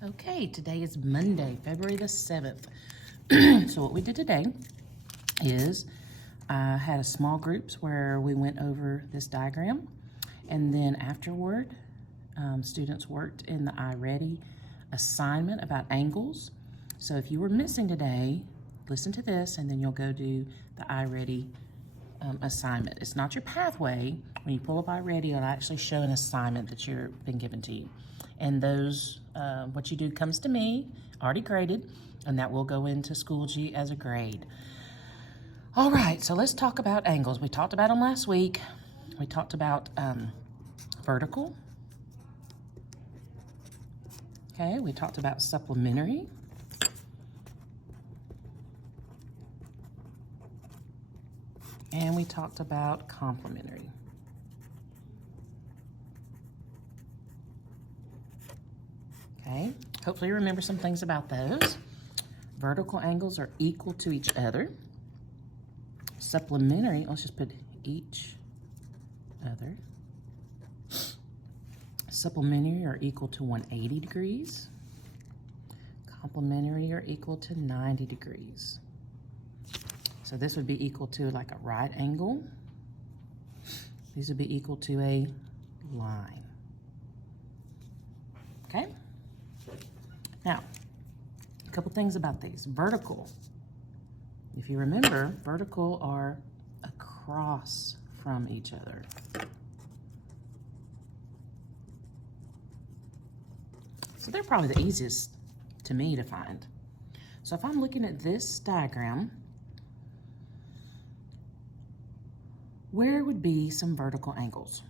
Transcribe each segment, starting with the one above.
Okay, today is Monday, February the 7th. So what we did today is I had a small groups where we went over this diagram, and then afterward, students worked in the iReady assignment about angles. So if you were missing today, listen to this, and then you'll go do the iReady assignment. It's not your pathway. When you pull up iReady, it'll actually show an assignment that you've been given to you. And those, what you do comes to me, already graded, and that will go into Schoology as a grade. All right, so let's talk about angles. We talked about them last week. We talked about vertical. Okay, we talked about supplementary. And we talked about complementary. Okay, hopefully you remember some things about those. Vertical angles are equal to each other. Supplementary, let's just put each other. Supplementary are equal to 180 degrees. Complementary are equal to 90 degrees. So this would be equal to like a right angle. These would be equal to a line. Okay? Now, a couple things about these. Vertical. If you remember, vertical are across from each other. So they're probably the easiest to me to find. So if I'm looking at this diagram, where would be some vertical angles?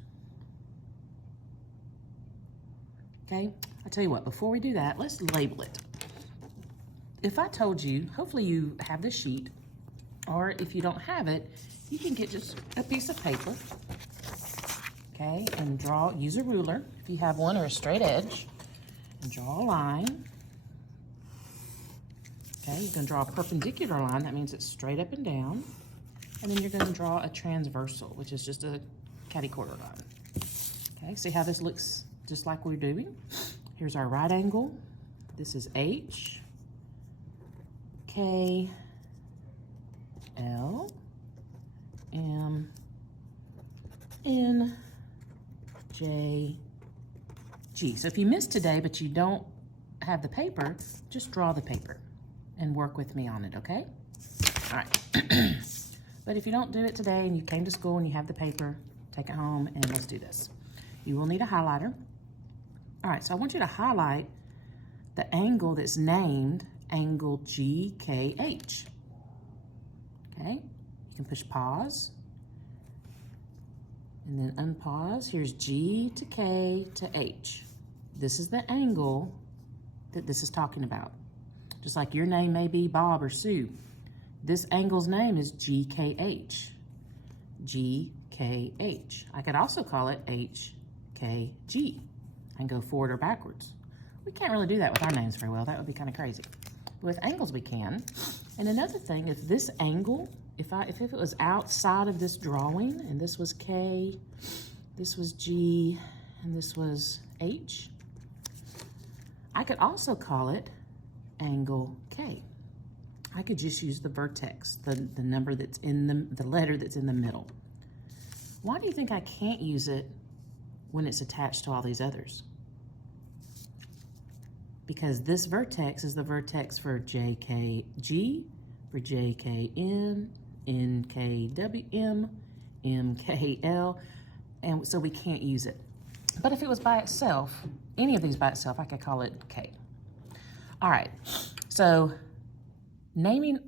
Okay, I tell you what, before we do that, let's label it. If I told you, hopefully you have this sheet, or if you don't have it, you can get just a piece of paper, okay, and use a ruler, if you have one, or a straight edge, and draw a line. Okay, you're gonna draw a perpendicular line, that means it's straight up and down, and then you're gonna draw a transversal, which is just a catty-corner line. Okay, see how this looks just like we're doing? Here's our right angle. This is H, K, L, M, N, J, G. So if you missed today, but you don't have the paper, just draw the paper and work with me on it, okay? All right. But if you don't do it today and you came to school and you have the paper, take it home and let's do this. You will need a highlighter. All right, so I want you to highlight the angle that's named angle GKH. Okay, you can push pause and then unpause. Here's G to K to H. This is the angle that this is talking about. Just like your name may be Bob or Sue. This angle's name is GKH. GKH. I could also call it HKG. I can go forward or backwards. We can't really do that with our names very well. That would be kind of crazy. But with angles we can. And another thing, if this angle, if it was outside of this drawing, and this was K, this was G, and this was H, I could also call it angle K. I could just use the vertex, the number that's in the letter that's in the middle. Why do you think I can't use it when it's attached to all these others? Because this vertex is the vertex for JKG, for JKN, NKWM, MKL, and so we can't use it. But if it was by itself, any of these by itself, I could call it K. All right, so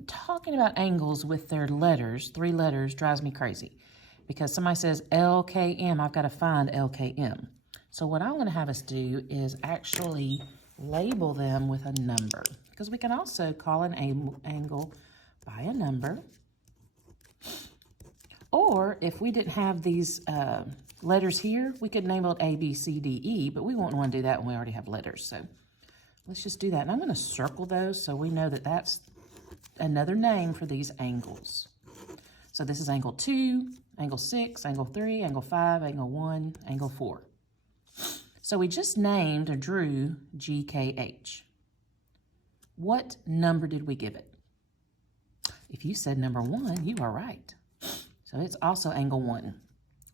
talking about angles with their letters, 3 letters, drives me crazy. Because somebody says LKM, I've got to find LKM. So what I'm going to have us do is actually label them with a number. Because we can also call an angle by a number. Or if we didn't have these letters here, we could name it A, B, C, D, E, but we won't want to do that when we already have letters. So let's just do that. And I'm going to circle those so we know that that's another name for these angles. So this is angle 2, angle 6, angle 3, angle 5, angle 1, angle 4. So we just named or drew GKH. What number did we give it? If you said number 1, you are right. So it's also angle 1.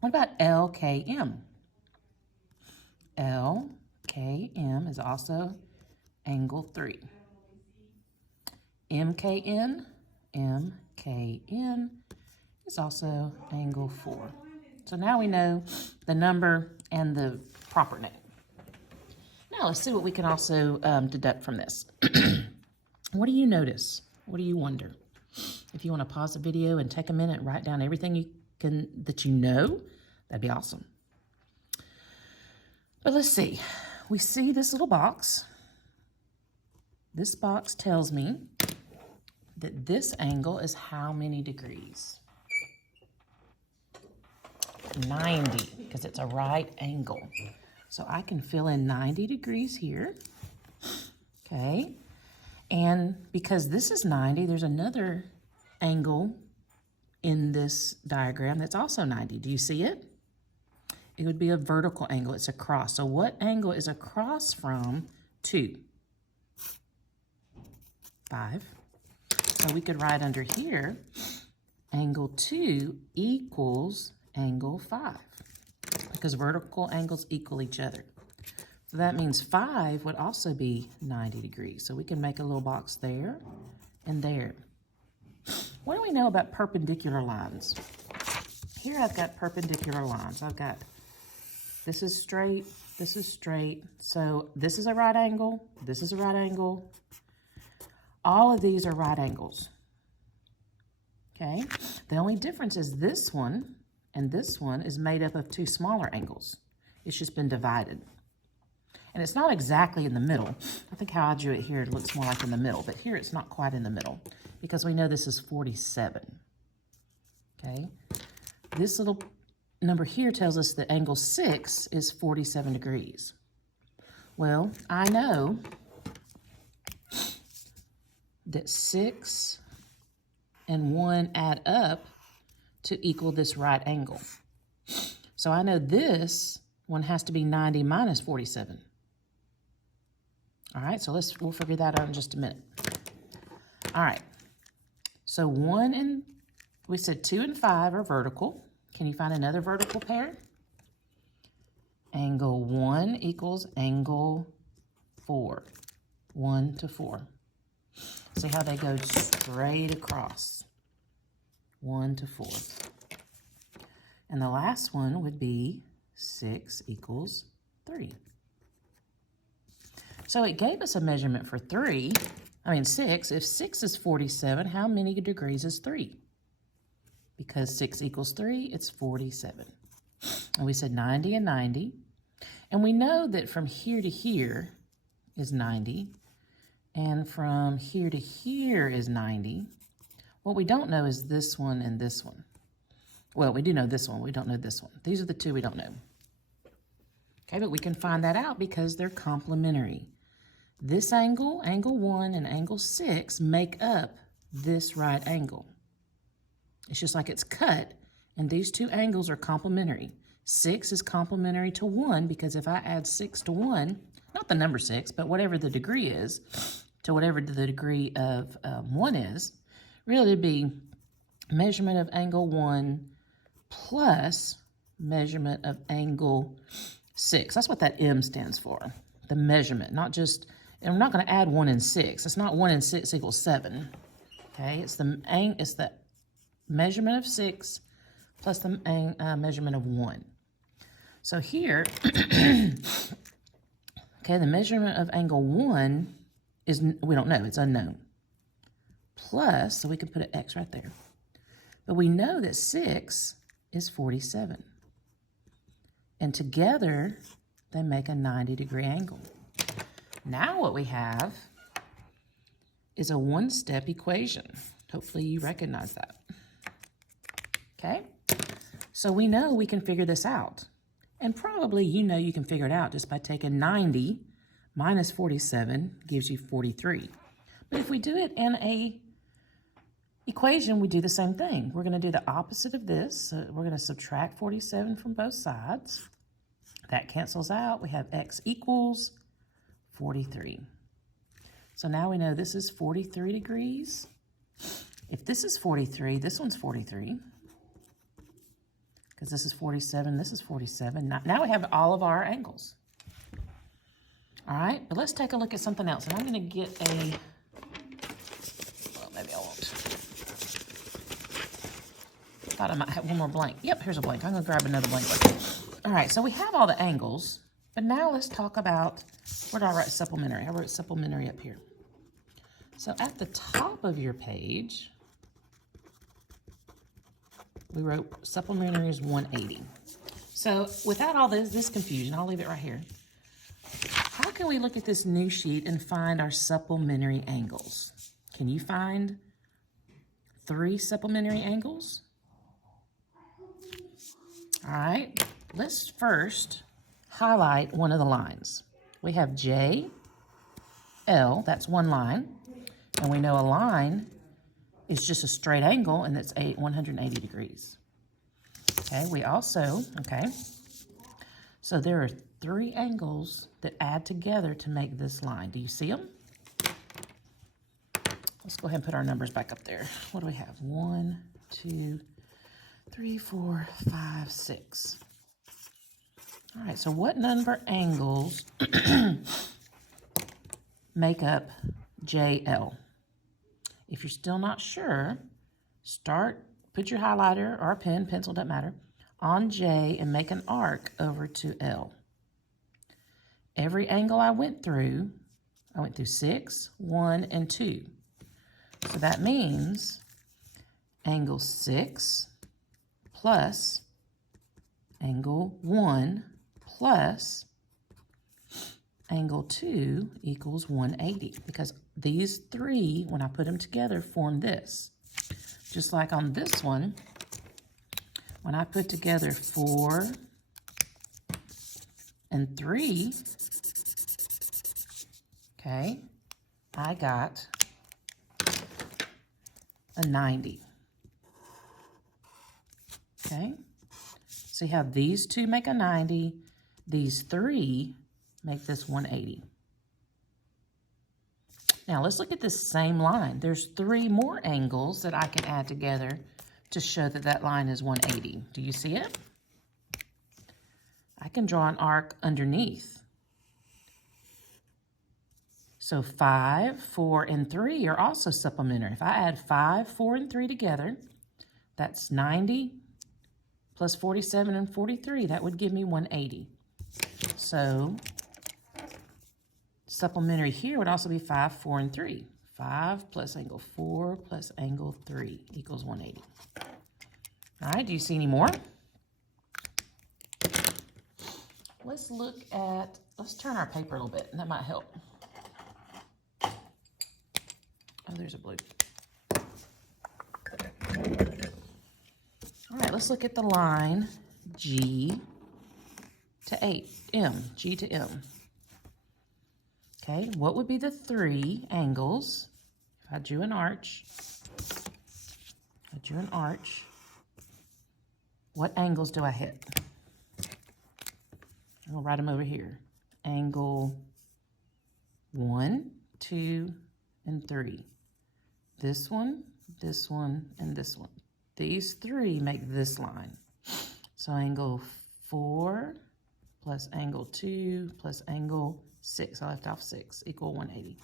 What about LKM? LKM is also angle 3. MKN is also angle 4. So now we know the number and the proper name. Now let's see what we can also deduct from this. What do you notice? What do you wonder? If you want to pause the video and take a minute and write down everything that you know, that'd be awesome. But let's see. We see this little box. This box tells me that this angle is how many degrees? 90, because it's a right angle. So I can fill in 90 degrees here. Okay. And because this is 90, there's another angle in this diagram that's also 90. Do you see it? It would be a vertical angle. It's across. So what angle is across from 2? 5. So we could write under here, angle 2 equals angle 5, because vertical angles equal each other. So that means 5 would also be 90 degrees. So we can make a little box there and there. What do we know about perpendicular lines? Here I've got perpendicular lines. I've got, this is straight, this is straight. So this is a right angle, this is a right angle. All of these are right angles. Okay? The only difference is this one and this one is made up of 2 smaller angles. It's just been divided. And it's not exactly in the middle. I think how I drew it here, it looks more like in the middle, but here it's not quite in the middle because we know this is 47. Okay? This little number here tells us that angle 6 is 47 degrees. Well, I know that 6 and 1 add up to equal this right angle. So I know this one has to be 90 minus 47. All right, so we'll figure that out in just a minute. All right, so we said 2 and 5 are vertical. Can you find another vertical pair? Angle 1 equals angle 4, 1 to 4. See how they go straight across, 1 to 4. And the last one would be 6 equals 3. So it gave us a measurement for 6. If 6 is 47, how many degrees is 3? Because 6 equals 3, it's 47. And we said 90 and 90. And we know that from here to here is 90. And from here to here is 90. What we don't know is this one and this one. Well, we do know this one. We don't know this one. These are the 2 we don't know. Okay, but we can find that out because they're complementary. This angle, angle 1, and angle 6 make up this right angle. It's just like it's cut, and these 2 angles are complementary. 6 is complementary to 1 because if I add 6 to 1, not the number 6, but whatever the degree is, to whatever the degree of 1 is, really it'd be measurement of angle 1 plus measurement of angle 6. That's what that M stands for, the measurement, not just, and I'm not going to add 1 and 6. It's not 1 and 6 equals 7. Okay, it's the measurement of 6 plus the measurement of 1. So here, okay, the measurement of angle 1 is, we don't know, it's unknown. Plus, so we can put an X right there. But we know that 6 is 47. And together, they make a 90-degree angle. Now what we have is a one-step equation. Hopefully you recognize that. Okay? So we know we can figure this out. And probably you know you can figure it out just by taking 90 minus 47 gives you 43. But if we do it in a equation, we do the same thing. We're going to do the opposite of this. So we're going to subtract 47 from both sides. That cancels out. We have x equals 43. So now we know this is 43 degrees. If this is 43, this one's 43. Because this is 47, this is 47. Now we have all of our angles. All right, but let's take a look at something else. And I'm going to get a, well, maybe I won't. Thought I might have one more blank. Yep, here's a blank. I'm going to grab another blank. All right, so we have all the angles, but now let's talk about, where did I write supplementary? I wrote supplementary up here. So at the top of your page, we wrote supplementary is 180. So without all this confusion, I'll leave it right here. How can we look at this new sheet and find our supplementary angles? Can you find 3 supplementary angles? All right, let's first highlight one of the lines. We have JL, that's one line, and we know a line is just a straight angle, and it's 180 degrees. Okay, we also, so there are 3 angles that add together to make this line. Do you see them? Let's go ahead and put our numbers back up there. What do we have? 1, 2, 3, 4, 5, 6. All right, so what number angles make up JL? If you're still not sure, put your highlighter or a pen, pencil, doesn't matter, on J and make an arc over to L. Every angle I went through 6, 1, and 2. So that means angle 6 plus angle 1 plus angle 2 equals 180, because these 3, when I put them together, form this. Just like on this one, when I put together 4 and 3, okay, I got a 90. Okay, see how these 2 make a 90, these 3 make this 180. Now let's look at this same line. There's 3 more angles that I can add together to show that that line is 180. Do you see it? I can draw an arc underneath. So 5, 4, and 3 are also supplementary. If I add 5, 4, and 3 together, that's 90 plus 47 and 43. That would give me 180. So supplementary here would also be 5, 4, and 3. 5 plus angle 4 plus angle 3 equals 180. All right, do you see any more? Let's turn our paper a little bit, and that might help. Oh, there's a blue. All right, let's look at the line G to M, G to M. Okay, what would be the 3 angles? If I drew an arch, what angles do I hit? I'll write them over here. Angle 1, 2, and 3. This one, and this one. These 3 make this line. So angle 4 plus angle 2 plus angle 6, I left off 6, equal 180.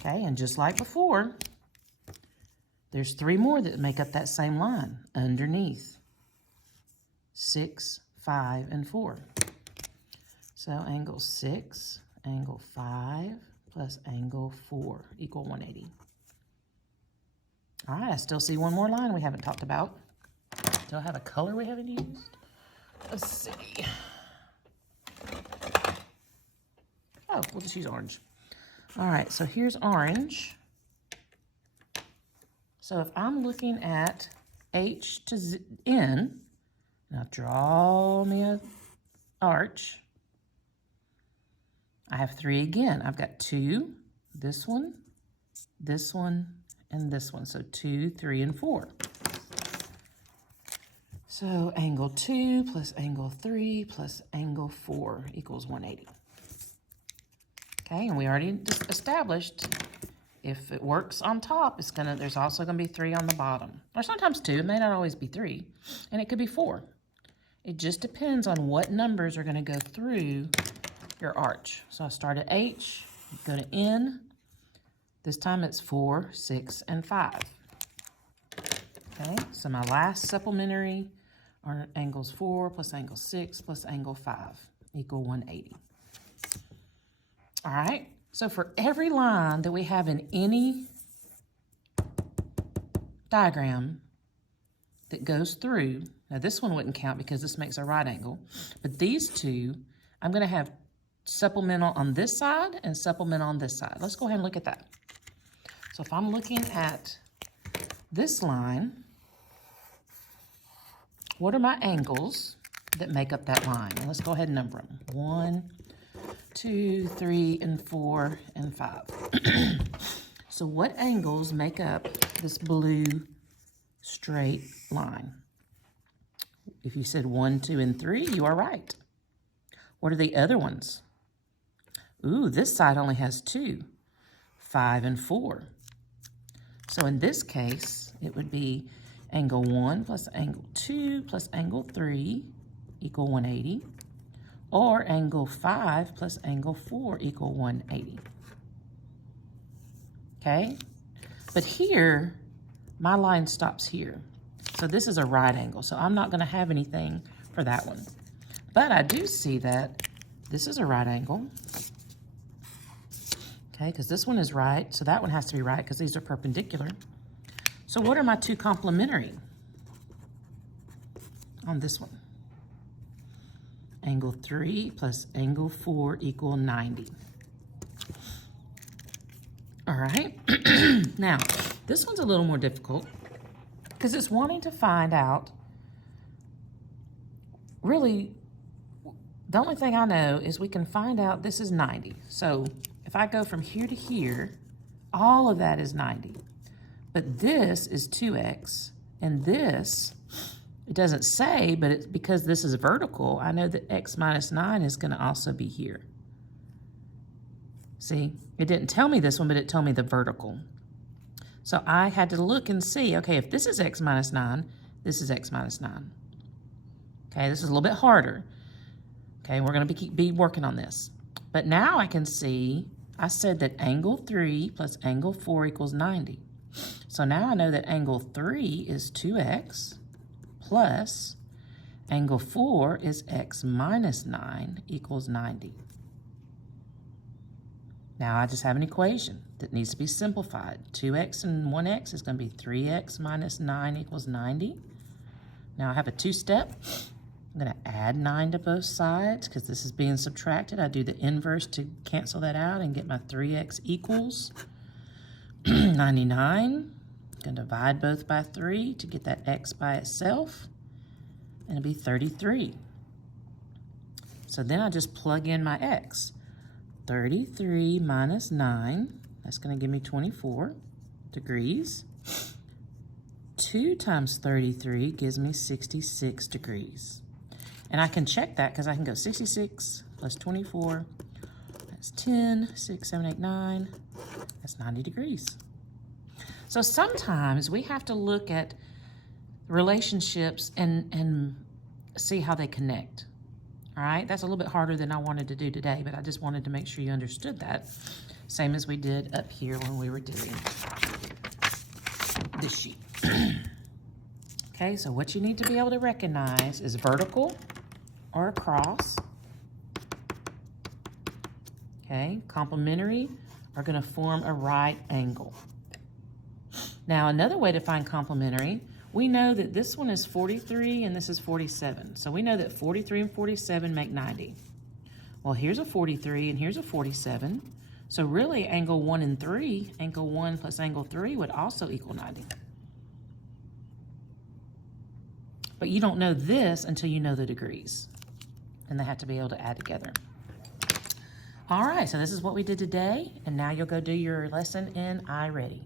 Okay, and just like before, there's 3 more that make up that same line underneath. 6, 5, and 4. So angle 6, angle 5, plus angle 4 equal 180. All right, I still see one more line we haven't talked about. Do I have a color we haven't used? Let's see. Oh, we'll just use orange. All right, so here's orange. So if I'm looking at H to N, now draw me an arch. I have 3 again. I've got 2, this one, and this one. So 2, 3, and 4. So angle 2 plus angle 3 plus angle 4 equals 180. Okay, and we already established if it works on top, there's also gonna be 3 on the bottom. Or sometimes 2, it may not always be 3, and it could be 4. It just depends on what numbers are gonna go through your arch. So I start at H, go to N. This time it's 4, 6, and 5. Okay, so my last supplementary are angles 4 plus angle 6 plus angle 5 equal 180. All right, so for every line that we have in any diagram that goes through, now this one wouldn't count because this makes a right angle, but these two, I'm gonna have supplemental on this side and supplemental on this side. Let's go ahead and look at that. So if I'm looking at this line, what are my angles that make up that line? And let's go ahead and number them. 1, 2, 3, and 4, and 5. So what angles make up this blue straight line? If you said 1, 2, and 3, you are right. What are the other ones? Ooh, this side only has 2, 5, and 4. So in this case, it would be angle 1 plus angle 2 plus angle 3 equal 180. Or angle 5 plus angle 4 equal 180. Okay? But here, my line stops here. So this is a right angle. So I'm not going to have anything for that one. But I do see that this is a right angle. Okay, because this one is right. So that one has to be right because these are perpendicular. So what are my two complementary on this one? Angle 3 plus angle 4 equal 90. All right. Now, this one's a little more difficult because it's wanting to find out, really, the only thing I know is we can find out this is 90. So if I go from here to here, all of that is 90. But this is 2x, and this, it doesn't say, but it's because this is vertical, I know that x minus 9 is going to also be here. See, it didn't tell me this one, but it told me the vertical. So I had to look and see, okay, if this is x minus 9, this is x minus 9. Okay, this is a little bit harder. Okay, we're going to be working on this. But now I can see, I said that angle 3 plus angle 4 equals 90. So now I know that angle 3 is 2x plus angle 4 is x minus 9 equals 90. Now I just have an equation that needs to be simplified. 2x and 1x is going to be 3x minus 9 equals 90. Now I have a two-step. I'm going to add 9 to both sides because this is being subtracted. I do the inverse to cancel that out and get my 3x equals 99. I'm going to divide both by 3 to get that x by itself, and it'll be 33. So then I just plug in my x. 33 minus 9, that's going to give me 24 degrees. 2 times 33 gives me 66 degrees. And I can check that because I can go 66 plus 24, that's 10, 6, 7, 8, 9, that's 90 degrees. So sometimes we have to look at relationships and see how they connect. All right, that's a little bit harder than I wanted to do today, but I just wanted to make sure you understood that. Same as we did up here when we were doing this sheet. Okay, so what you need to be able to recognize is vertical or across. Okay, complementary are going to form a right angle. Now, another way to find complementary, we know that this one is 43 and this is 47. So we know that 43 and 47 make 90. Well, here's a 43 and here's a 47. So really, angle 1 and 3, angle 1 plus angle 3 would also equal 90. But you don't know this until you know the degrees. And they have to be able to add together. All right, so this is what we did today. And now you'll go do your lesson in iReady.